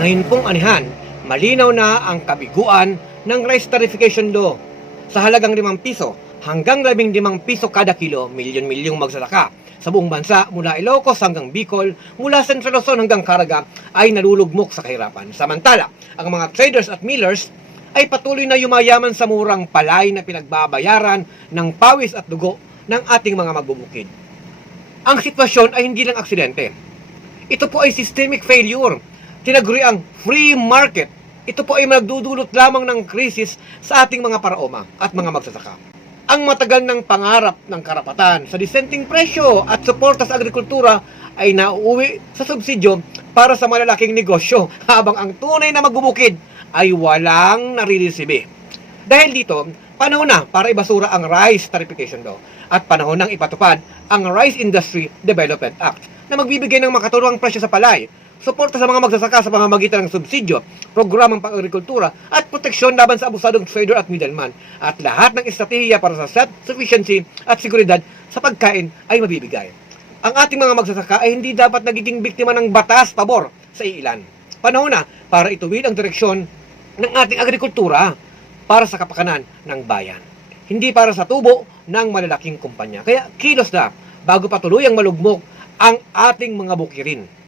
Ngayon pong anihan, malinaw na ang kabiguan ng rice tarification law. Sa halagang 5 piso hanggang 15 piso kada kilo, milyon-milyong magsasaka sa buong bansa mula Ilocos hanggang Bicol, mula Central Luzon hanggang Caraga ay nalulugmok sa kahirapan. Samantala, ang mga traders at millers ay patuloy na yumayaman sa murang palay na pinagbabayaran ng pawis at dugo ng ating mga magbubukid. Ang sitwasyon ay hindi lang aksidente. Ito po ay systemic failure. Tinaguri ang free market. Ito po ay magdudulot lamang ng krisis sa ating mga paraoma at mga magsasaka. Ang matagal ng pangarap ng karapatan sa dissenting presyo at suporta sa agrikultura ay nauuwi sa subsidyo para sa malalaking negosyo habang ang tunay na magbubukid ay walang nariresibe. Dahil dito, panahon na para ibasura ang Rice Tarification Law at panahon nang ipatupad ang Rice Industry Development Act na magbibigay ng makaturuang presyo sa palay, suporta sa mga magsasaka sa pamamagitan ng subsidyo, programang pang-agrikultura at proteksyon laban sa abusadong trader at middleman, at lahat ng estratehiya para sa self-sufficiency at seguridad sa pagkain ay mabibigay. Ang ating mga magsasaka ay hindi dapat nagiging biktima ng batas pabor sa iilan. Panahon na para ituwid ang direksyon ng ating agrikultura para sa kapakanan ng bayan, hindi para sa tubo ng malalaking kumpanya. Kaya kilos na bago pa tuluyang malugmok ang ating mga bukirin.